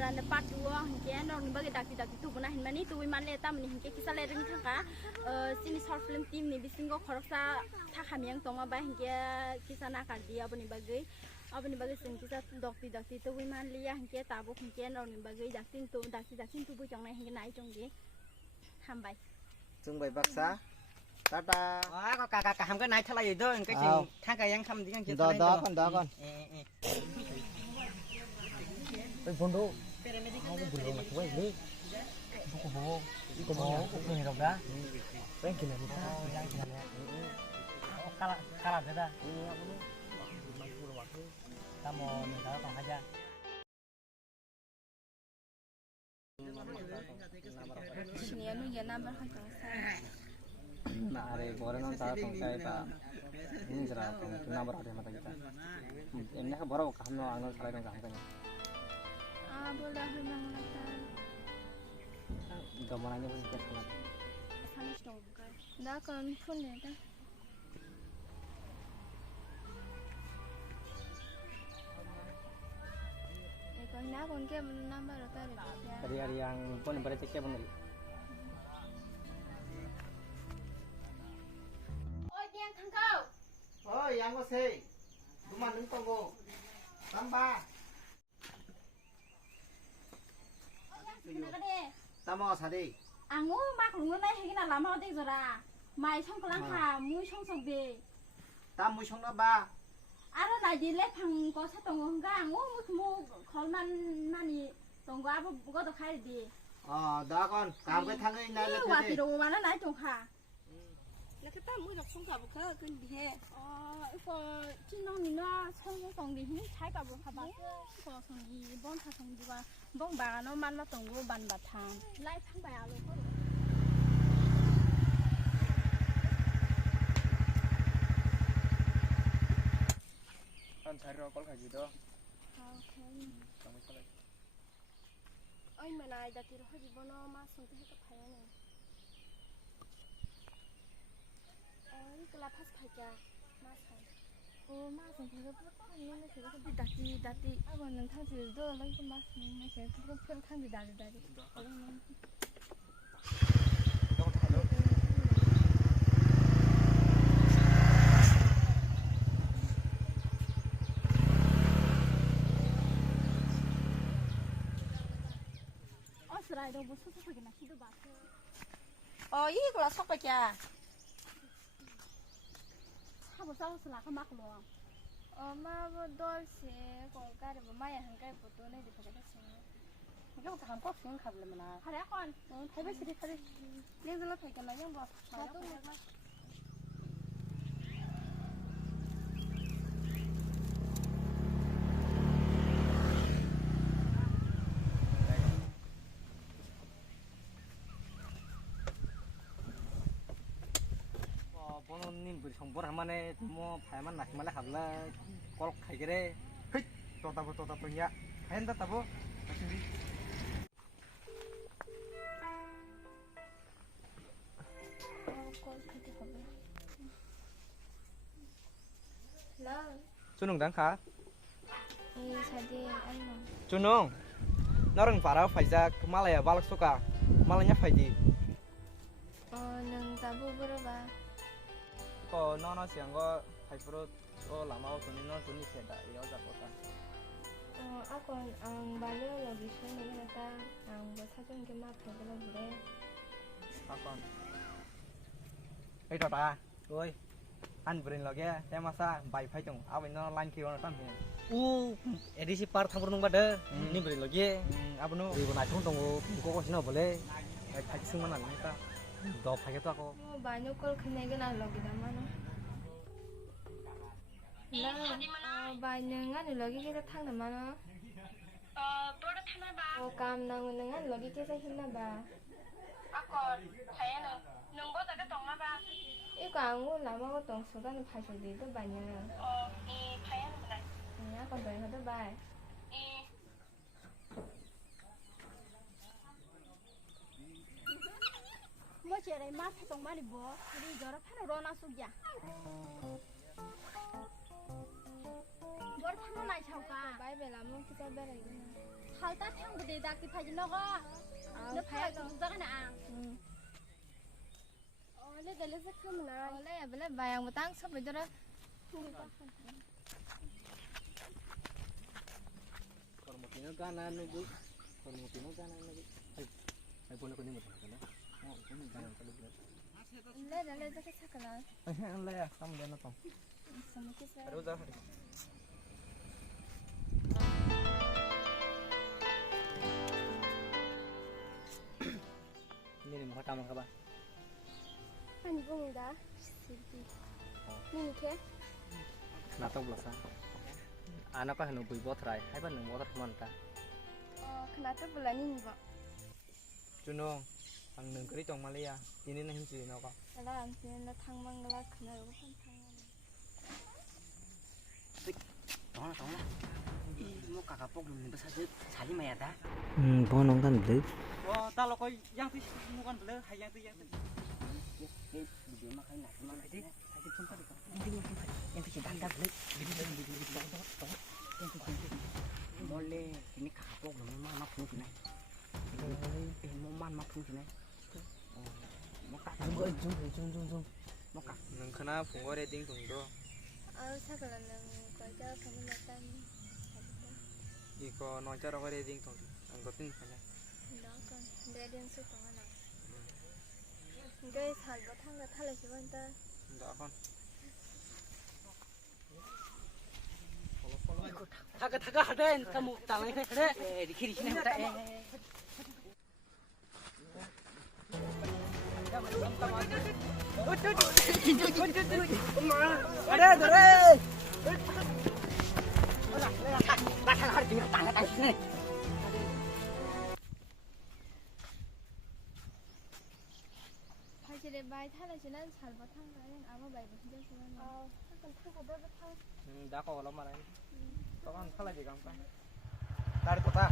rana patuo hinke nor ni bagi dakti tu buna hin mani tu man le tam ni hinke kisale ring thaka sini short film team ni bisingo khoroksa thakhamyang tonga ba hinke kisana kardi aboni bagi sing kisa dakti tu man liya hinke tabo hinke nor ni bagi daktin tu bu jong nai hinke nai jonggi hambai jongbai baksa tata kakak ham cái này thay lại thôi cái gì thang cái yang thăm thì yang đó con cái phun đu không có bùn là cái gì không có cái gì đâu đó cái kia là gì đó yang kia là kalah beda kamu minta tong aja sini anu ya number kan nah are boran non ta tong kai pa ini jera tong number ada mata kita ini ka boro ka hamno angno salai dong ka hamkanya bola hemang lata gamananya pun kes kena sanis dong bukan da kan phone ne da còn ná con kia number rồi ta được tadi ada yang pun pada cek pun tadi ôi đen thằng câu ôi yang có xe cuma đứng tông cô 83 tamo sadi 앙오 막 롱나 해기나 라마 어디 저라 마이 청클랑카 무이 청석데 tam mui song ba 아라 나디레 팡거 사동가 앙오 뭐 걸만 나니 동가 뭐도 খাই디 đó con cảm cái thằng ấy này là 와 뒤로 와나 나이 좀카 cái ta mới đọc xong cả một cái cơn bị hè 이거 진동이나 성성디 힘 차이가 뭐 봐봐 이거 성이 bon타 성지가 bon바가 너 만나 동고 반바탕 라이 팡바야 로 con sai rồi con phải gì đó ôi mà này đặt thì hơi bị bono mà xong thì hết phải này ôi cái lá phát phải cha mà xong mà xong thì nó bắt nó sẽ có bị đặt đi mình thang thì rồi lấy cái mà nó sẽ có cái thang thì đặt Serai đâu bố sốt cái này đâu bác ý cái lá sóc phải cha sao bố sao là cái mắc luôn mà bố đôi xe có cái mà mai hàng cái bố tôi này thì phải cái xe cái bố thằng có xuống khập lên mà phải đấy con thấy bác sĩ đi thấy đi nên là phải cái này nhưng mà tôi này 님 우리 정보를 한 번에 뭐 발만 나기만 하길래 꼴 가게래 헤이 또 따보냐 한다 따보 마신디 Chunung đang khá Chunung nó rừng phá ra phải ra Malaya balak suka Malanya phải đi nâng tabu berapa nó xiang có phải pro làm ao tụi nó sẽ đại yếu giặc của ta aku ang balik lagi sih nih kata ang buat saja mungkin mah kalau boleh con ấy trò ta ơi anh brin lagi ya masa bài phải chồng áo bên nó line kêu nó tam edisi par thang burung pada ini brin lagi apa nu ribu naik tunggu kok sini boleh phải sung mana kita do phải itu aku banyak kalau kena gana lagi mana lah banyak kan lagi kita thang di mana produk mana ba kam nangungan lagi kita hina ba aku saya nunggu tak tong ba 이거 안고 남아고 동 수단을 파셔도 banyak 이 saya mana ini aku dari hada ba Mo chere ma phe tong ma ni bo ri jora phe ro na su ya jor phe na chau ka bai bela mo kita berai 살다 탕부대 닭이 파지 너가 너 파야 누가 나 lấy rất không là lấy vàng mà tăng sắp rồi cho đó còn một tí nữa gan ăn nó cứ còn một tí nữa gan ăn nó cứ ai buồn nó có những một thằng đó có mình gan có được lấy rất cái sắc là ăn lấy à xong rồi nó còn xong cái sắc đâu ra ini mau tamu kabar anh vùng đã mình thế na tao belasa anak kah nu bui botrai hai ban nu motor manta kenapa belani nih pak junong ang nung kari tong Malaysia ini nah himsi no ka là làm gì nó thăng bằng là kenapa không thăng đó là mua cả bốc mình bây giờ xài mày ta bố nông tan bự ta lo coi yang tu mua con bự hay yang tu video mà khai nạp nó lại đi hay chúng ta đi yang tu chỉ đang bự đó mole ini cả bốc mình mà phun thế này mua man mà phun thế này mua cả zoom mua cả nung khana phungo re ding tung do chắc là có cho cái này tên iko no charo re ding tung ang gotin phala đó con để điện số tổng nào cái sản có thăng là thay là chỉ vấn ta da kon 타가 하든 kamu tangan ini ada di kiri sini ada chỉ để bài thay là chỉ nên sản có thăng cái nên áo mà bài được chưa chứ còn thăng có đôi thăng da ko lo marai to kan phala di gampa tar ko ta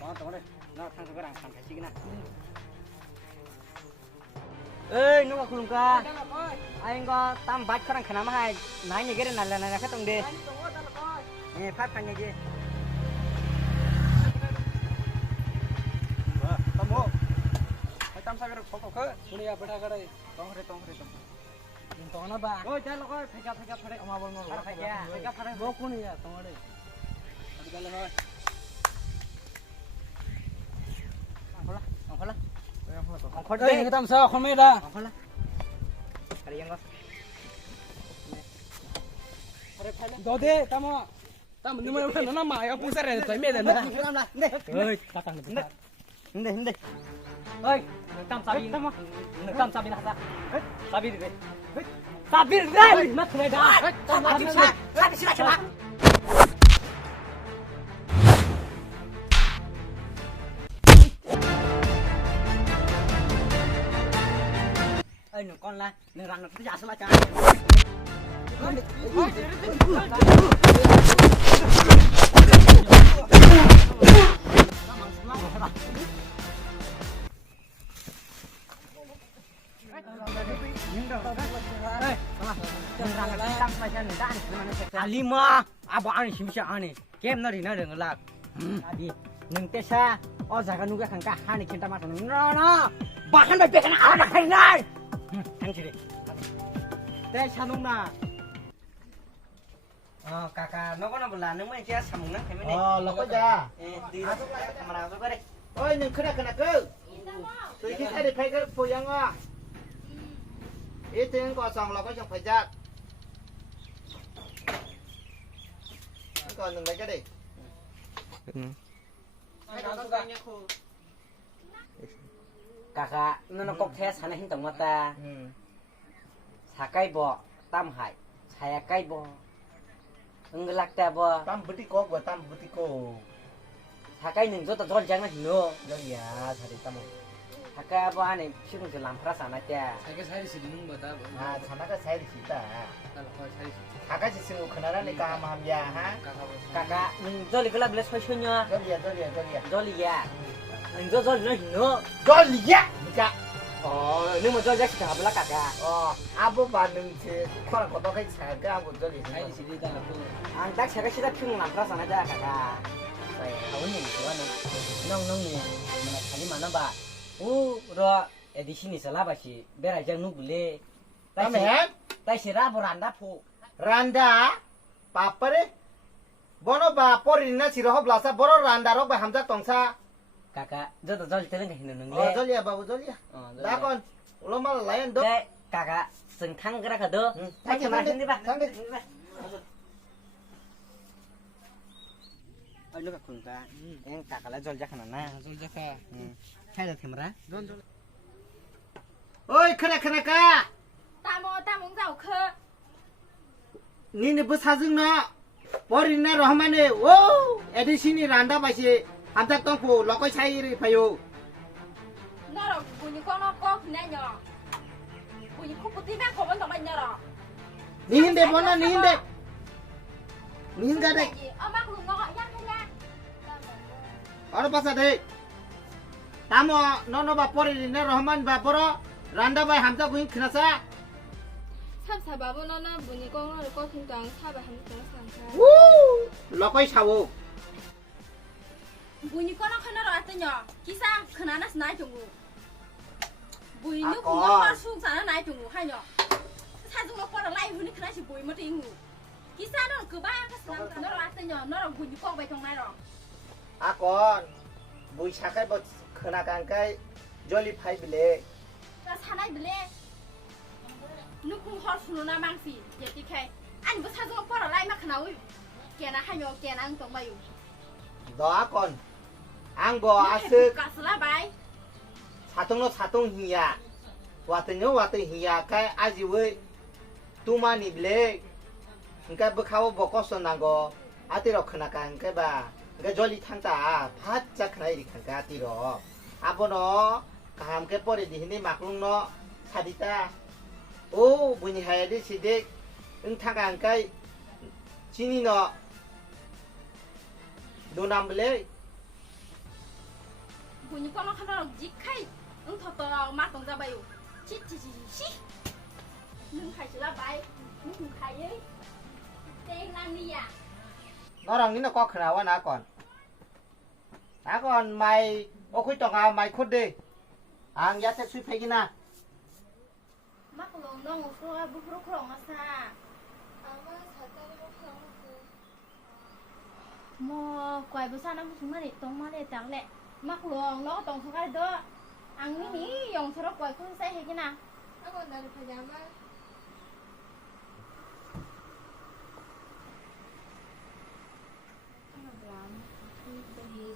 đó đó đây nó thằng cái đằng thằng cái gì nè ê nó không cả anh có tam bát cái đằng khả năng hay nãy như cái này là cái tông đi nè phát thành như gì tamu hai tam sagar photo ke dunia beda gare tong re tong na ba ôi cha nó coi phải gặp phải ama bol mo phải gặp phải bo kun ya tong re adi gale hoy ông khóa ông khod đây người tam sao không biết da ông khóa cái gì do de tamo tam ni mo na ma ya pusa re to me de na ơi ta tang de hindi ôi tam sabi na hata sabi đi sabi đi mất người đó sabi sila ơi nụ con la nụ răng nó cứ giả sila cha lima apa ani simsa ani kem na rina dengan lak adi neng tesa oh jaga nuga kangka hani cinta mata no bahkan bebek kena anak hari nai hang sini tesa nung na kakak nó có nó là nếu mà chia sầm nó thì mới là có già đi nó mà nào tôi đi ôi nhưng khi nào cứ tôi khi thấy được phải cái phụ yang à ít tiếng có xong là có chẳng phải giặt còn đừng lấy cái đi kakak nó có test hana hin tong mata sakai bo tam hai saya kai bo ngelak ta bo tam beti ko gua tam beti ko sakai ning zo ta dol jang na hino jadi ya tadi tam sakai bo ane sing je lam pra sana ta cái sai thì đúng mà ta ah sana ka saya di sita ta là sai kakak sih sungguh kenalan ni ka maham ya ha kakak ning zo li kala belas fashion nya jadi ya zo li ya ning zo no hino Gol ya buka nung mà cho chắc chả bớt cả cả 아부 반응체 코랑 거덕에 잘게 하고 저기 아이 지리다 나쁘 anh chắc sẽ cái sẽ phim làm ra sana ra cả cả vậy hầu như là nông nông nè mà thấy mà nó bà rồi edition is là bà chỉ bé lại chẳng núp lê 다음에 sẽ ra vào đàn đáp phụ 란다 빠빠레 보노 바 포리나 지로 블라사 보로 란다로 바 함자 동사 cả cả rất là do tới cái hình nương 어 lê 졸리야 바부 졸리야 나건 올라말 라이언 도 đấy cả cả sừng thăng cái đó cả đơ 상대 đi bà 상대 anh lúc cùng ta em cả cả là cho chắc hẳn na 솔직하 hay là thêm ra 어이 크나크나까 ตามมงเจ้าคือ 니네 뭐 사증나 버리나 로하마네 오 에디신이 란다 바시 함자 동포 로코 차이리 파요 นอร์บุญก็นอกก็คือแน่ยอบุญคุปติแม่ของมันต้องไปยอร์ 니힌데 보나 니힌데 니힌가데 เอามากลุงก็ยักให้ยาก 어느 바사데 다모 너너바 버리나 로하만 바 버러 란다 바 함자 부인 크나사 삽사바보나나 문이 꽁어를 꺾인 땅 사바 한 동상사 우 로코 차오 บุญก็นอกขนาดอะไรตัวยอกิซ่าขนาดนั้นนายจงกูบุญนึกว่าพอสูงสารนายจงกูให้ยอถ้าจงเราพอเราไล่บุญนี่ขนาดสิบุญมาทิ้งกูกิซ่านั่นคือบ้านก็สนามนอร์อะไรตัวยอนอร์บุญก็ไปตรงไหนหรอ 아건 무이 차카이 뭐 크나간가이 졸리 파이빌레 ก็ชาได้ไปเลยนึกคงพอสุนนะบางสิอย่าตีใครอันก็ถ้าจงเราพอเราไล่มาขนาดนี้แกนะให้ยอแกนั่งตรงไปอยู่ 너 아건 앙보 กั 아스 สละไป 사통로 사통 히야 왔더니 왔더 히야 카이 아지왜 두마니 블레 그러니까 버카고 버거서 난거 아티로 크나간 그봐 그러니까 졸리 탕다 바짝 크나이리 칸가 아티로 아버노 감게 버리디 히니 막롱노 사디다 오 문이 하야디 시데 응타간 카이 지니너 노남블레 บุญก็นอกขนาดจิกใครถอดตัวเรามาตรงจะไปอยู่ชินึงใครจะละไปนึงใครเอ้ยเต็งนั่งนี่อ่ะ 너랑 니는 꼭 그나와 나건 나건 마이 오쿠이 동아 마이 코데 앙 야테 수팩이나 มักลงน้องก็บุกรุกลงมาซะ 아마 사자로 하고 มอกวยบุษาน้ำถุงมาดิตรงมาเลยจังแหละมักลงน้องตรงเขาได้ด้วยอังนี่ยองสระกวยคุณใส่ให้กินนะ 아고 나를 파자마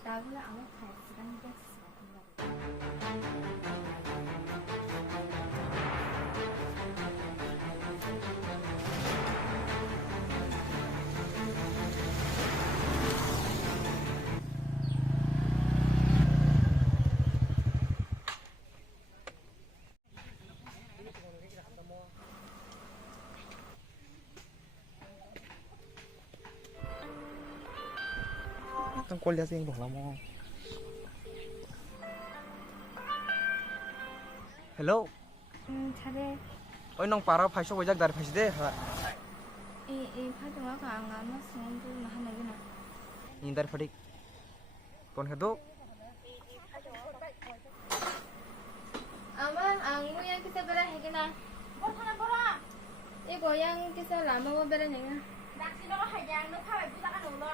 나보다 아마 갈 시간이 됐어.ต้องกวนเลียเสียงบอกเรามอง Hello 잘해. ôi nông para phải số bây giờ phải gì đấy 이 파동아가 안 가면 승부는 하나 그나. nhìn đây phải đi còn cái đó 아만 앙무양 기사 베라 해기나. 못하는 거라 이 고양 기사 라마고 베라 내가. 낚시 너가 하양 너 카바이 부자가 놀러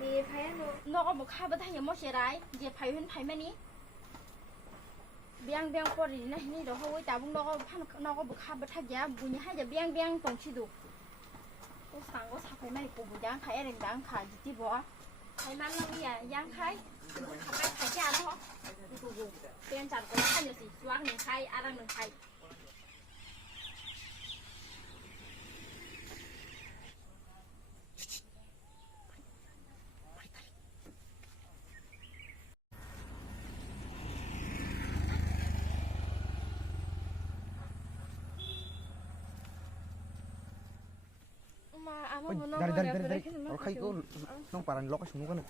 이 파야노. 너가 뭐 카바 다냐 뭐 쉐라이 이제 파이흔 파이매니 biang biang por đi nàyนี่เดี๋ยวเขาไว้จ่าบุ้งเราก็พันเราก็บุกข้าบัตรยาบุญให้จะ biang biang ตรงที่ดูกูสั่งก็สับไปไม่กูบุญย่างไข่อะไรย่างไข่จีบอ่ะไข่มันเราเนี่ยย่างไข่ขับไปไข่ยาแล้วเหรอกูเปลี่ยนจัดกูแล้วให้เดี๋ยวสิวางหนึ่งไข่อะไรหนึ่งไข่ ôi dari ở khay có nông para lóc cái súng con này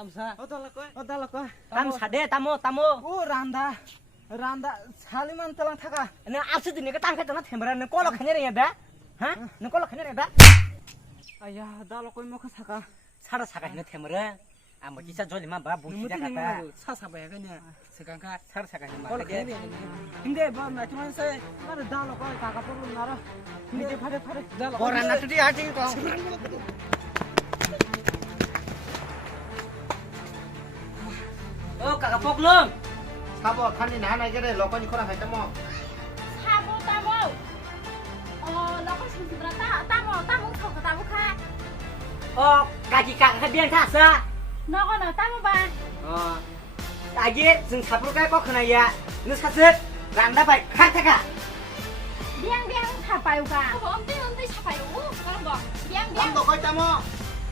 tamsa odalakoi tam sade tamo o randa saliman talang thaka ne asu dini ka tam ka tana themra ne kolo khane re da ha ne kolo khane re da aya dalakoi mokha thaka sara saka ne themra amo kisa joli ma ba bu sida kata 사사봐야 그냥 세간가 sara saka ne ma 걸 ke 근데 뭐 나중에서 나를 달라고 가가 보러 나라 근데 파래 달라 boran na tudi ati ko oh kakak poklum 사보 칸이 나나 그래 로건이 코라 할 때뭐 사보 따모 너가 심심하다 따모 저거 따모 카 oh kaki kakak bian ta sa 너가 너 따모 봐 oh lagi jeng sapru ka ko khana ya nu saset randa bai khataka biang 사봐요 가 엄대 사봐요 그런 거 biang 땀도 거의 땀어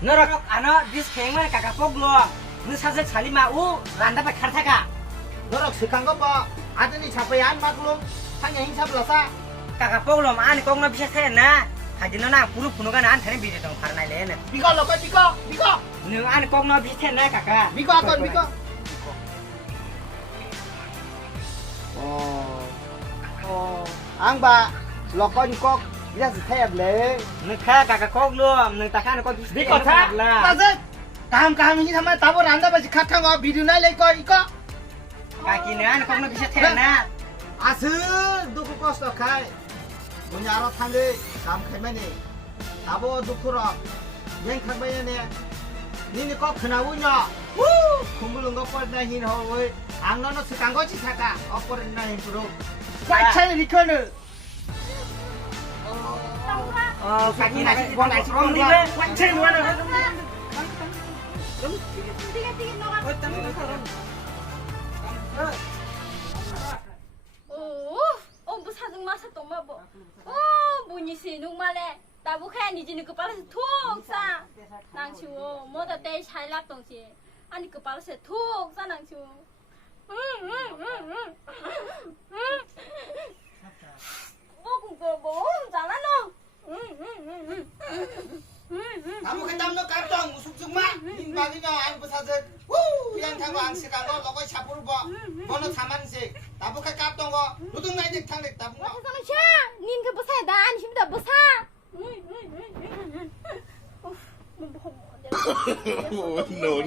norak ano dis khengma kakak poklum nu saset salima u randa bai khataka 너랑 스칸 거봐 아드니 잡아야 안 막로 상냥 힘 잡으라사 kakak poklum an kong na bisa na hajino na puru punuga na an thane bidi tong parnai le ne 비거 로건 비거 nu an kong na bisa na kakak 비거 아건 비거 앙바 로건 꼭 이래서 태엽래 nu kha kakak poklum nu ta khan ko bisa 비거 타 맞아 다음 이 삼아 답을 안 답아지 카탕 거 비디오나 레거 이거 kaki ne an kong na bisa na 아스 누구 거스터 카이 뭐냐 알아 탄데 다음 카메니 나보 누쿠라 yen 카메니 니네 거 그나우냐 우 공부는 거 뻔나 흰 허위 안 넣어 스칸 거지 사가 엎어린다 힘으로 꽉찬 리커는 oh kaki na si bon si kong ni le 꽉찬 뭐하는 tiga 너가 뭐 사정 마사 또 뭐. 뭐니 시누 말래. 나부 칸이 지는 그 빨아서 툭사. 낭치고 뭐다 때 살락 동시. 아니 그 빨아서 툭사 낭치고. 뭐 잘하노. 나무 그 담너 깜짝 무숙죽마 인마기냐 안 부사서 우 그냥 타고 앙시가로 너거 샤프로 봐 뭐는 사만씩 나부 그 깜짝 거 누둥 나이직 탕릭 나부 거 사는 샤. 닌그 부사에 나 안심다 부사. No.